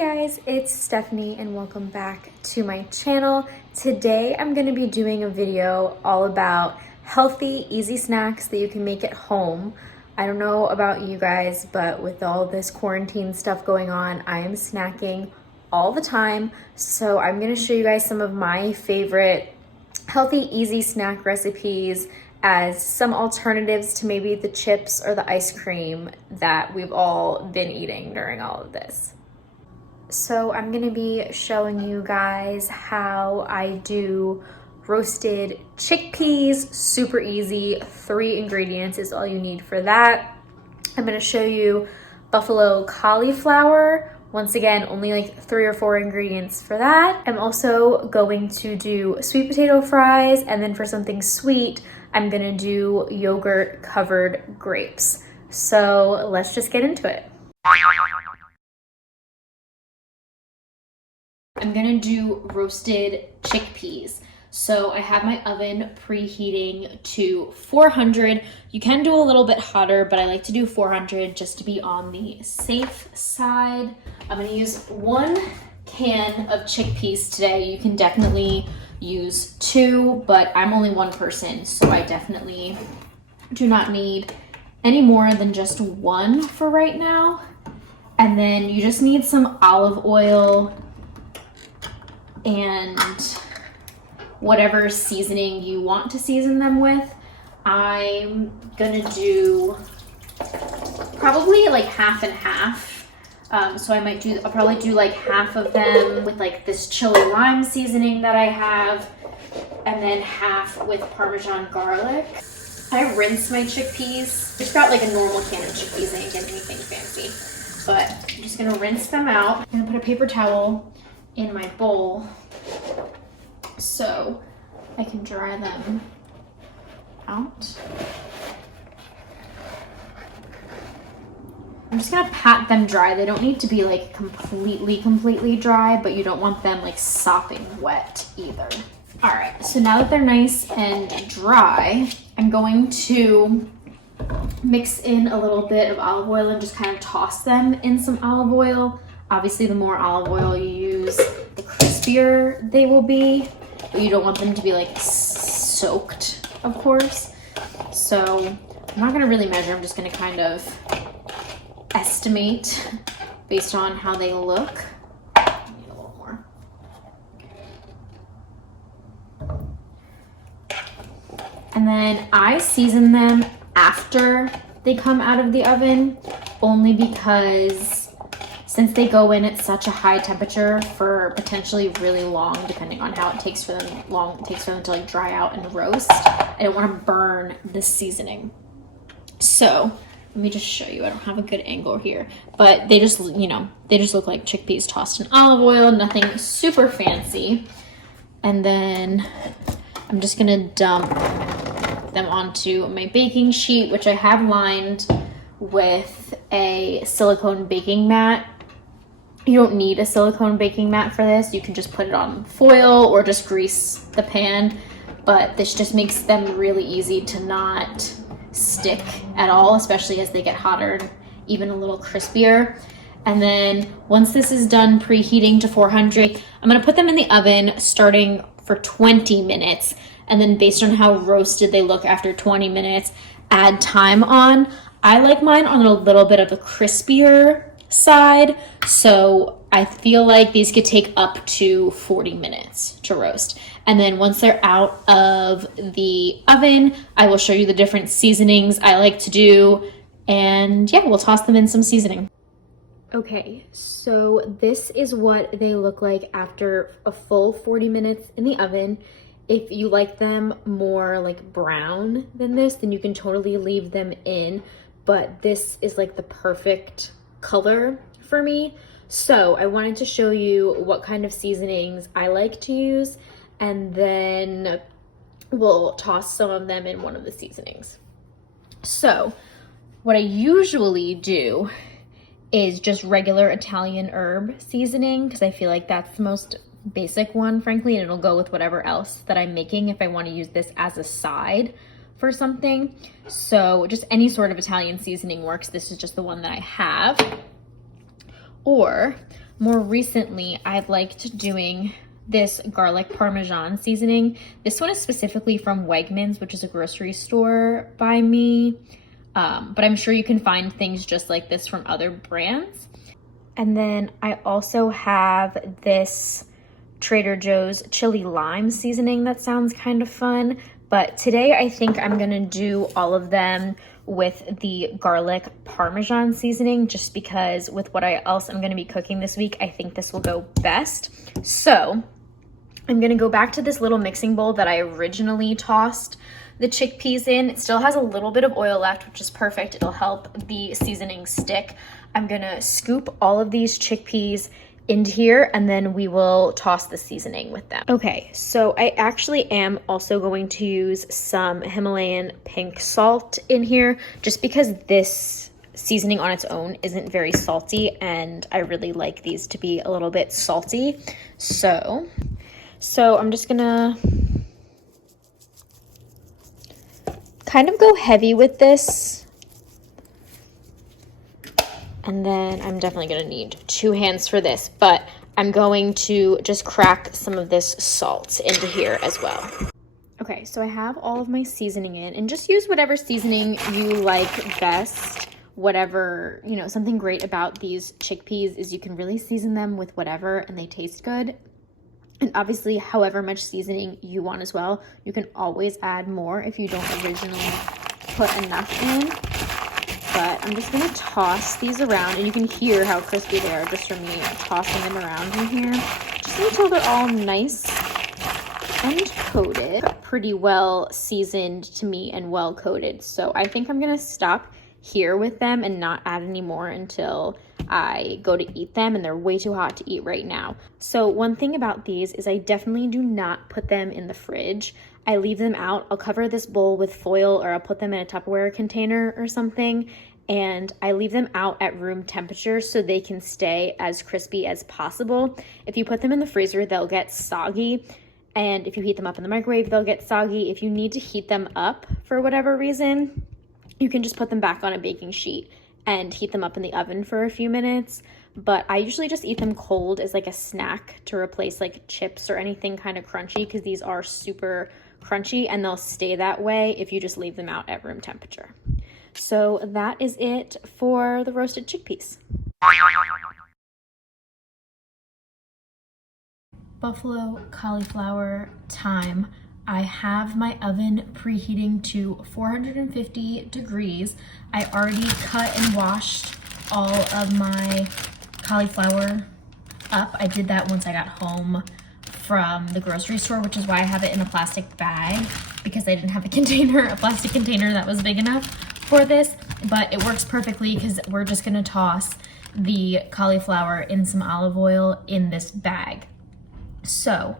guys, it's Stephanie and welcome back to my channel. Today I'm going to be doing a video all about healthy, easy snacks that you can make at home. I don't know about you guys, but with all this quarantine stuff going on, I am snacking all the time. So I'm going to show you guys some of my favorite healthy, easy snack recipes as some alternatives to maybe the chips or the ice cream that we've all been eating during all of this. So I'm gonna be showing you guys how I do roasted chickpeas, super easy. 3 ingredients is all you need for that. I'm gonna show you buffalo cauliflower. Once again, only like 3 or 4 ingredients for that. I'm also going to do sweet potato fries, and then for something sweet, I'm gonna do yogurt covered grapes. So let's just get into it. I'm gonna do roasted chickpeas. So I have my oven preheating to 400. You can do a little bit hotter, but I like to do 400 just to be on the safe side. I'm gonna use 1 can of chickpeas today. You can definitely use 2, but I'm only 1 person, so I definitely do not need any more than just 1 for right now. And then you just need some olive oil and whatever seasoning you want to season them with. I'm gonna do probably like half and half. So I'll probably do like half of them with like this chili lime seasoning that I have, and then half with Parmesan garlic. I rinse my chickpeas. Just got like a normal can of chickpeas. I ain't getting anything fancy, but I'm just gonna rinse them out. I'm gonna put a paper towel in my bowl so I can dry them out. I'm just gonna pat them dry. They don't need to be like completely dry, but you don't want them like sopping wet either. All right, so now that they're nice and dry, I'm going to mix in a little bit of olive oil and just kind of toss them in some olive oil. Obviously, the more olive oil you use, the crispier they will be, but you don't want them to be like soaked, of course. So I'm not gonna really measure, I'm just gonna kind of estimate based on how they look. Need a little more. And then I season them after they come out of the oven, only because since they go in at such a high temperature for potentially really long, depending on how it takes for them to like dry out and roast, I don't want to burn the seasoning. So let me just show you. I don't have a good angle here, but they just, they just look like chickpeas tossed in olive oil, nothing super fancy. And then I'm just gonna dump them onto my baking sheet, which I have lined with a silicone baking mat. You don't need a silicone baking mat for this. You can just put it on foil or just grease the pan, but this just makes them really easy to not stick at all, especially as they get hotter and even a little crispier. And then once this is done preheating to 400, I'm gonna put them in the oven starting for 20 minutes. And then based on how roasted they look after 20 minutes, add time on. I like mine on a little bit of a crispier side, so I feel like these could take up to 40 minutes to roast. And then once they're out of the oven, I will show you the different seasonings I like to do, and yeah, we'll toss them in some seasoning. Okay, so this is what they look like after a full 40 minutes in the oven. If you like them more like brown than this, then you can totally leave them in, but this is like the perfect color for me. So I wanted to show you what kind of seasonings I like to use, and then we'll toss some of them in one of the seasonings. So what I usually do is just regular Italian herb seasoning, because I feel like that's the most basic one, frankly, and it'll go with whatever else that I'm making if I want to use this as a side for something. So just any sort of Italian seasoning works. This is just the one that I have. Or More recently, I've liked doing this garlic parmesan seasoning. This one is specifically from Wegmans, which is a grocery store by me. But I'm sure you can find things just like this from other brands. And then I also have this Trader Joe's chili lime seasoning that sounds kind of fun. But today I think I'm gonna do all of them with the garlic parmesan seasoning, just because with what else I'm gonna be cooking this week, I think this will go best. So I'm gonna go back to this little mixing bowl that I originally tossed the chickpeas in. It still has a little bit of oil left, which is perfect. It'll help the seasoning stick. I'm gonna scoop all of these chickpeas into here, and then we will toss the seasoning with them. Okay, so I actually am also going to use some Himalayan pink salt in here, just because this seasoning on its own isn't very salty, and I really like these to be a little bit salty. So I'm just gonna kind of go heavy with this. And then I'm definitely gonna need 2 hands for this, but I'm going to just crack some of this salt into here as well. Okay, so I have all of my seasoning in, and just use whatever seasoning you like best. Whatever, you know, something great about these chickpeas is you can really season them with whatever and they taste good. And obviously, however much seasoning you want as well, you can always add more if you don't originally put enough in. But I'm just gonna toss these around, and you can hear how crispy they are just from me tossing them around in here. Just until they're all nice and coated. Pretty well seasoned to me and well coated. So I think I'm gonna stop here with them and not add any more until I go to eat them, and they're way too hot to eat right now. So one thing about these is I definitely do not put them in the fridge. I leave them out. I'll cover this bowl with foil, or I'll put them in a Tupperware container or something, and I leave them out at room temperature so they can stay as crispy as possible. If you put them in the freezer, they'll get soggy, and if you heat them up in the microwave, they'll get soggy. If you need to heat them up for whatever reason, you can just put them back on a baking sheet and heat them up in the oven for a few minutes. But I usually just eat them cold as like a snack to replace like chips or anything kind of crunchy, because these are super crunchy and they'll stay that way if you just leave them out at room temperature. So that is it for the roasted chickpeas. Buffalo cauliflower time. I have my oven preheating to 450 degrees. I already cut and washed all of my cauliflower up. I did that once I got home from the grocery store, which is why I have it in a plastic bag, because I didn't have a plastic container that was big enough for this. But it works perfectly because we're just gonna toss the cauliflower in some olive oil in this bag. So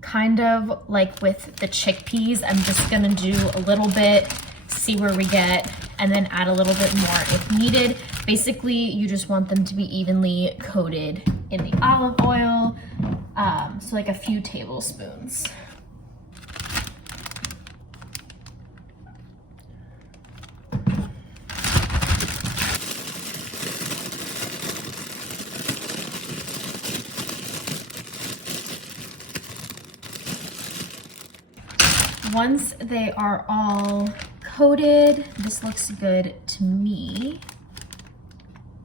kind of like with the chickpeas, I'm just gonna do a little bit, see where we get, and then add a little bit more if needed. Basically, you just want them to be evenly coated in the olive oil, so like a few tablespoons. Once they are all coated, this looks good to me.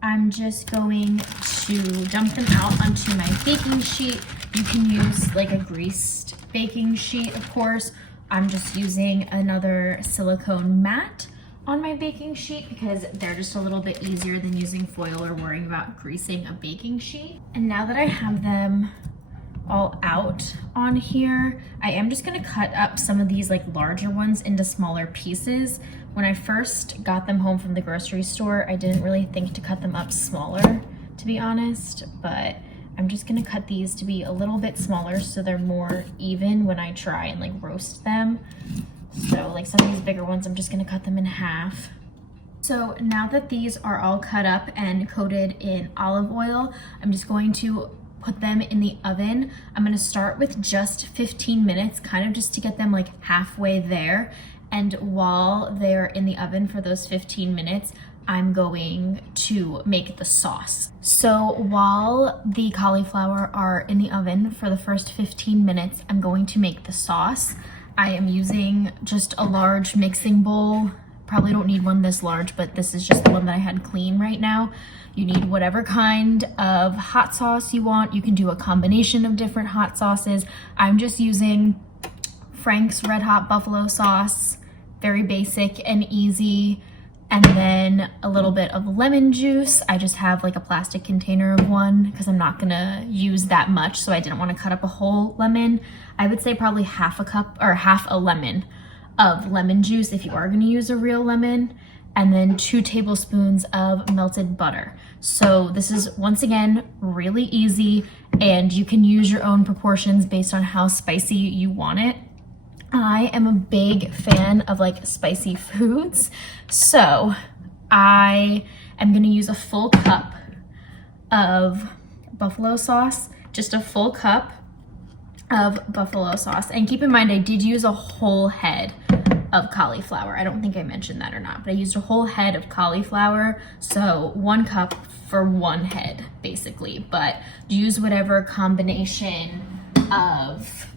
I'm just going to dump them out onto my baking sheet. You can use like a greased baking sheet, of course. I'm just using another silicone mat on my baking sheet because they're just a little bit easier than using foil or worrying about greasing a baking sheet. And now that I have them all out on here, I am just gonna cut up some of these like larger ones into smaller pieces. When I first got them home from the grocery store, I didn't really think to cut them up smaller, to be honest, but I'm just gonna cut these to be a little bit smaller so they're more even when I try and like roast them. So like some of these bigger ones, I'm just gonna cut them in half. So now that these are all cut up and coated in olive oil, I'm just going to put them in the oven. I'm gonna start with just 15 minutes, kind of just to get them like halfway there. And while they're in the oven for those 15 minutes, I'm going to make the sauce. So while the cauliflower are in the oven for the first 15 minutes, I'm going to make the sauce. I am using just a large mixing bowl. Probably don't need one this large, but this is just the one that I had clean right now. You need whatever kind of hot sauce you want. You can do a combination of different hot sauces. I'm just using Frank's Red Hot Buffalo sauce, very basic and easy. And then a little bit of lemon juice. I just have like a plastic container of one because I'm not gonna use that much, so I didn't want to cut up a whole lemon. I would say probably half a cup or half a lemon of lemon juice if you are gonna use a real lemon. And then 2 tablespoons of melted butter. So this is, once again, really easy, and you can use your own proportions based on how spicy you want it. I am a big fan of like spicy foods, so I am gonna use a full cup of buffalo sauce, just a full cup of buffalo sauce. And keep in mind, I did use a whole head of cauliflower. I don't think I mentioned that or not, but I used a whole head of cauliflower, so 1 cup for 1 head basically. But use whatever combination of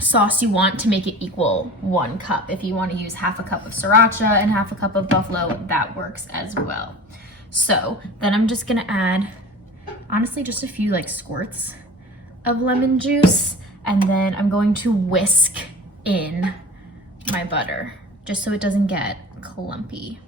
sauce you want to make it equal 1 cup. If you want to use half a cup of sriracha and half a cup of buffalo, that works as well. So then I'm just gonna add, honestly, just a few like squirts of lemon juice, and then I'm going to whisk in my butter just so it doesn't get clumpy.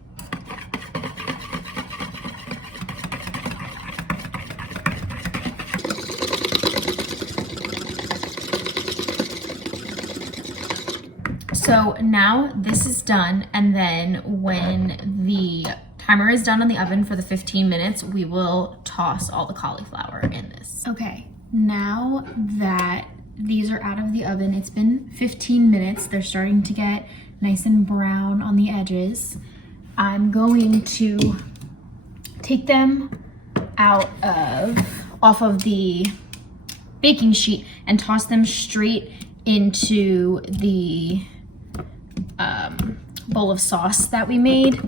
So now this is done, and then when the timer is done on the oven for the 15 minutes, we will toss all the cauliflower in this. Okay, now that these are out of the oven, it's been 15 minutes. They're starting to get nice and brown on the edges. I'm going to take them off of the baking sheet and toss them straight into the bowl of sauce that we made.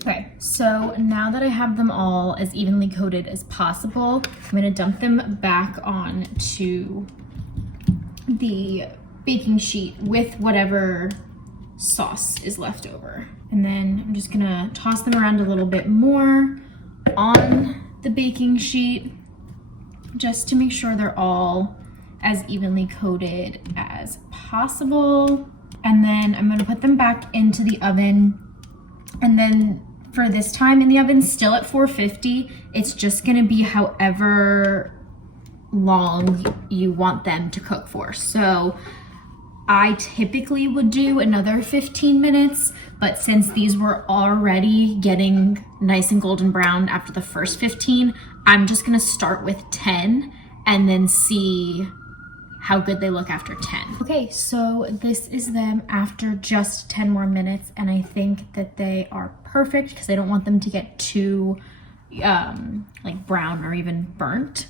Okay, so now that I have them all as evenly coated as possible, I'm gonna dump them back onto the baking sheet with whatever sauce is left over. And then I'm just gonna toss them around a little bit more on the baking sheet just to make sure they're all as evenly coated as possible. And then I'm gonna put them back into the oven. And then for this time in the oven, still at 450, it's just gonna be however long you want them to cook for. So I typically would do another 15 minutes, but since these were already getting nice and golden brown after the first 15, I'm just gonna start with 10 and then see how good they look after 10. Okay, so this is them after just 10 more minutes, and I think that they are perfect because I don't want them to get too like brown or even burnt.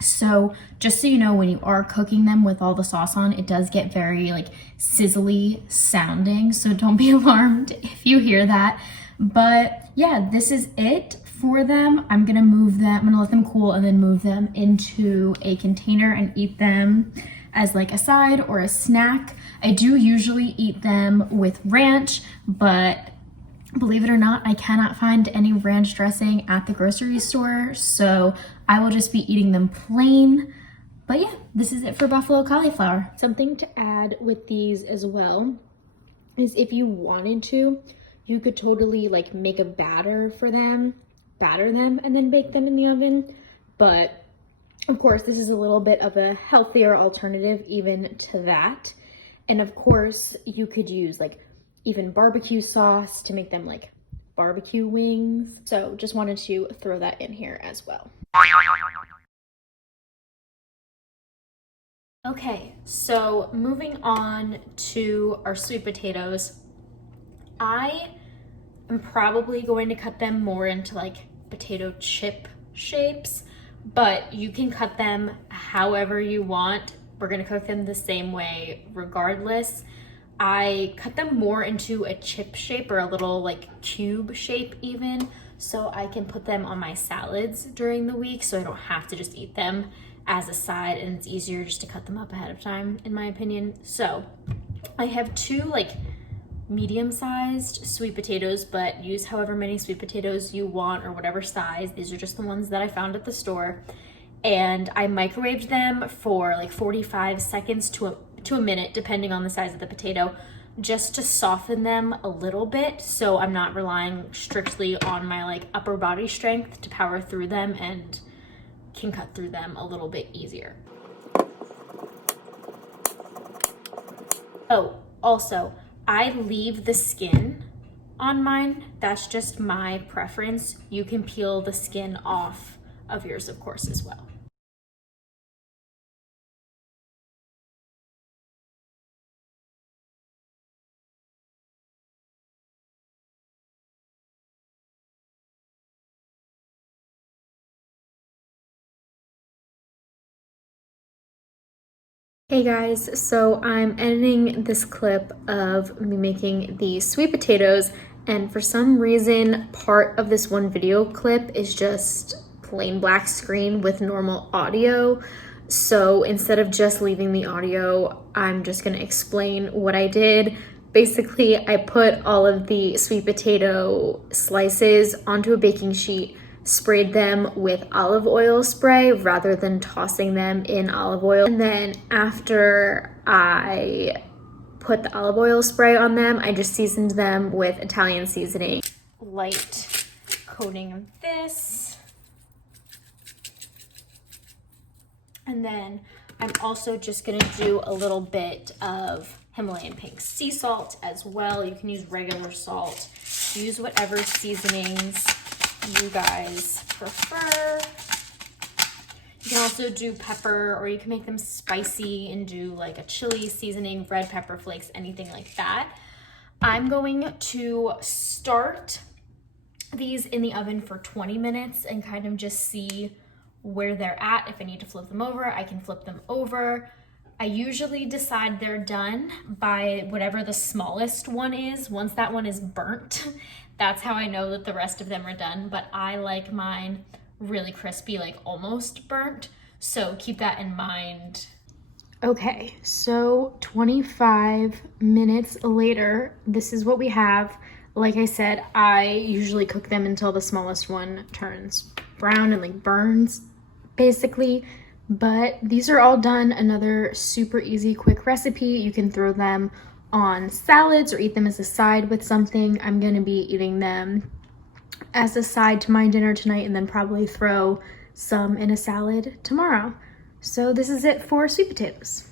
So just so you know, when you are cooking them with all the sauce on, it does get very like sizzly sounding, so don't be alarmed if you hear that. But yeah, this is it for them. I'm gonna move them, I'm gonna let them cool and then move them into a container and eat them as like a side or a snack. I do usually eat them with ranch, but believe it or not, I cannot find any ranch dressing at the grocery store, so I will just be eating them plain. But yeah, this is it for buffalo cauliflower. Something to add with these as well is if you wanted to, you could totally like make a batter for them, batter them, and then bake them in the oven. But of course, this is a little bit of a healthier alternative even to that. And of course, you could use like even barbecue sauce to make them like barbecue wings. So just wanted to throw that in here as well. Okay, so moving on to our sweet potatoes. I am probably going to cut them more into like potato chip shapes, but you can cut them however you want. We're gonna cook them the same way regardless. I cut them more into a chip shape or a little like cube shape even, so I can put them on my salads during the week so I don't have to just eat them as a side, and it's easier just to cut them up ahead of time, in my opinion. So I have two like medium-sized sweet potatoes, but use however many sweet potatoes you want or whatever size. These are just the ones that I found at the store. And I microwaved them for like 45 seconds to a minute, depending on the size of the potato, just to soften them a little bit, so I'm not relying strictly on my like upper body strength to power through them, and can cut through them a little bit easier. Oh, also, I leave the skin on mine. That's just my preference. You can peel the skin off of yours, of course, as well. Hey guys, so I'm editing this clip of me making the sweet potatoes, and for some reason part of this one video clip is just plain black screen with normal audio. So instead of just leaving the audio, I'm just gonna explain what I did. Basically, I put all of the sweet potato slices onto a baking sheet, sprayed them with olive oil spray rather than tossing them in olive oil. And then after I put the olive oil spray on them, I just seasoned them with Italian seasoning. Light coating of this. And then I'm also just gonna do a little bit of Himalayan pink sea salt as well. You can use regular salt. Use whatever seasonings you guys prefer. You can also do pepper, or you can make them spicy and do like a chili seasoning, red pepper flakes, anything like that. I'm going to start these in the oven for 20 minutes and kind of just see where they're at. If I need to flip them over, I can flip them over. I usually decide they're done by whatever the smallest one is. Once that one is burnt, that's how I know that the rest of them are done. But I like mine really crispy, like almost burnt. So keep that in mind. Okay, so 25 minutes later, this is what we have. Like I said, I usually cook them until the smallest one turns brown and like burns, basically. But these are all done. Another super easy, quick recipe. You can throw them on salads or eat them as a side with something. I'm gonna be eating them as a side to my dinner tonight, and then probably throw some in a salad tomorrow. So this is it for sweet potatoes.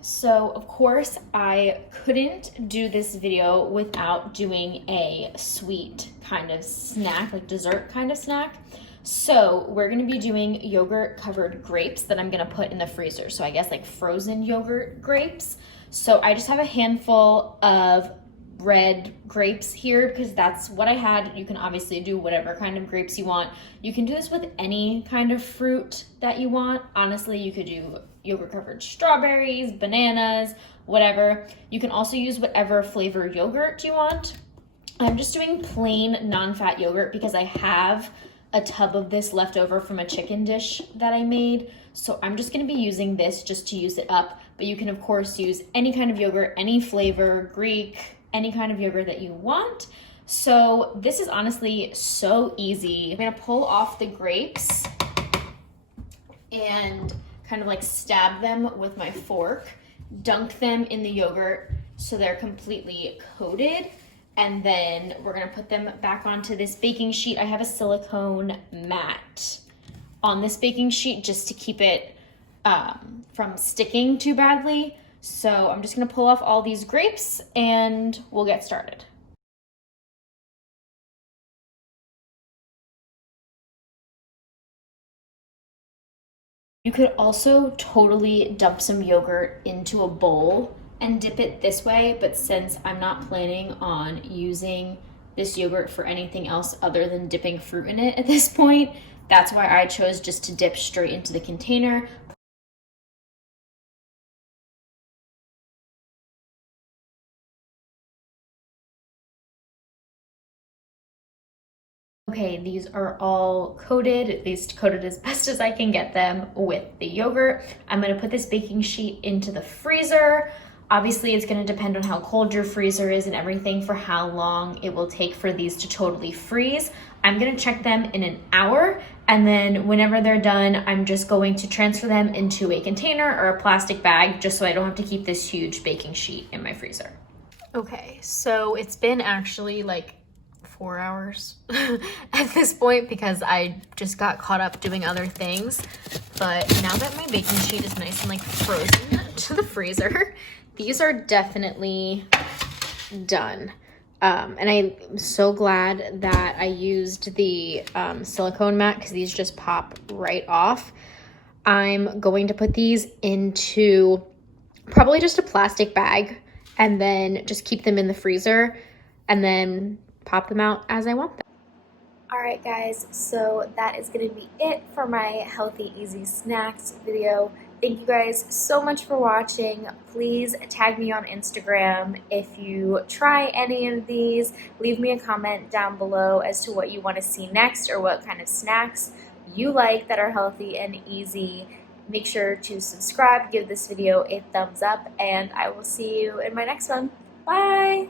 So of course I couldn't do this video without doing a sweet kind of snack, like dessert kind of snack. So we're gonna be doing yogurt covered grapes that I'm gonna put in the freezer. So I guess like frozen yogurt grapes. So I just have a handful of red grapes here because that's what I had. You can obviously do whatever kind of grapes you want. You can do this with any kind of fruit that you want. Honestly, you could do yogurt covered strawberries, bananas, whatever. You can also use whatever flavor yogurt you want. I'm just doing plain non-fat yogurt because I have a tub of this left over from a chicken dish that I made. So I'm just gonna be using this just to use it up. But you can of course use any kind of yogurt, any flavor, Greek, any kind of yogurt that you want. So this is honestly so easy. I'm gonna pull off the grapes and kind of like stab them with my fork, dunk them in the yogurt so they're completely coated. And then we're gonna put them back onto this baking sheet. I have a silicone mat on this baking sheet just to keep it from sticking too badly. So I'm just gonna pull off all these grapes and we'll get started. You could also totally dump some yogurt into a bowl and dip it this way, but since I'm not planning on using this yogurt for anything else other than dipping fruit in it at this point, that's why I chose just to dip straight into the container. Okay, these are all coated, at least coated as best as I can get them with the yogurt. I'm gonna put this baking sheet into the freezer. Obviously, it's gonna depend on how cold your freezer is and everything for how long it will take for these to totally freeze. I'm gonna check them in an hour, and then whenever they're done, I'm just going to transfer them into a container or a plastic bag just so I don't have to keep this huge baking sheet in my freezer. Okay, so it's been actually like 4 hours at this point because I just got caught up doing other things. But now that my baking sheet is nice and like frozen to the freezer, these are definitely done. And I'm so glad that I used the silicone mat because these just pop right off. I'm going to put these into probably just a plastic bag and then just keep them in the freezer and then pop them out as I want them. All right, guys, so that is going to be it for my healthy, easy snacks video. Thank you guys so much for watching. Please tag me on Instagram if you try any of these. Leave me a comment down below as to what you want to see next or what kind of snacks you like that are healthy and easy. Make sure to subscribe, give this video a thumbs up, and I will see you in my next one. Bye!